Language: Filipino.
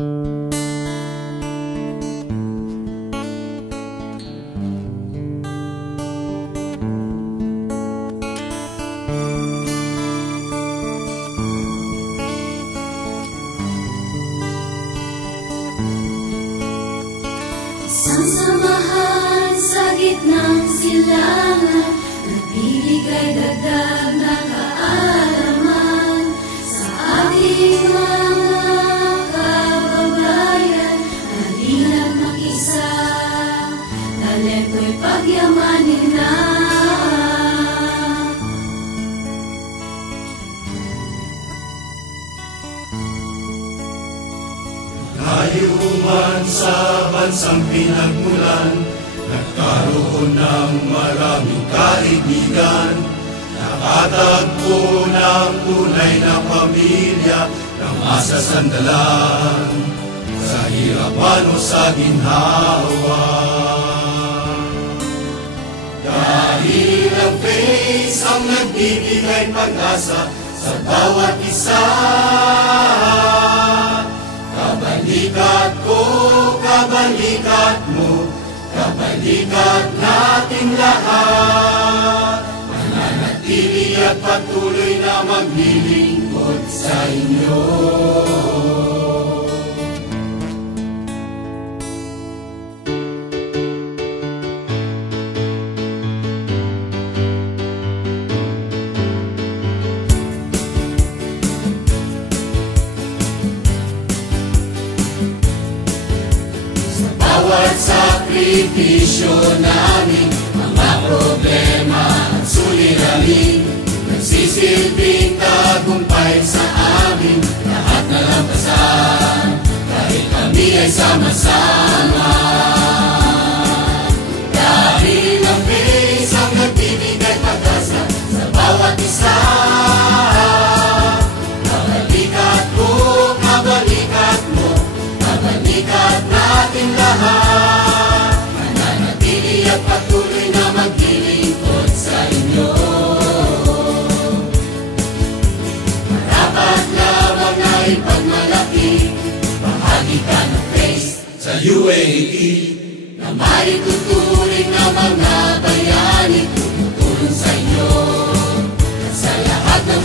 Isang samahan sa gitnang silangan, nagbibigay dagdag na kaalaman sa ating mga kababayan. Halina't mag-isa, taleto'y pagyamanin na. Tayo man sa bansang pinagmulan, nagkaroon ng maraming kaibigan. Nakatagpo ng tunay na pamilya ng masasandalan sa hirapan o sa ginhawa. Dahil ang faith ang nagbibigay pag-asa sa bawat isa. Kabalikat ko, kabalikat mo, kabalikat nating lahat. Mananatili at patuloy na maglilingkod sa inyo. Bawat sakripisyo namin, mga problema at suliranin, nagsisilbing tagumpay sa amin, lahat na lampasan, dahil kami ay sama-sama. Dahil ang faith ang nagbibigay pag-asa sa bawat isa. Kabalikat ko, kabalikat mo, kabalikat natin lahat. Mananatili at patuloy na maglilingkod sa inyo. Marapat lamang na ipagmalaki, bahagi ka ng faith sa UAE, na maituturing na mga bayani tumutulong sa inyo at sa lahat ng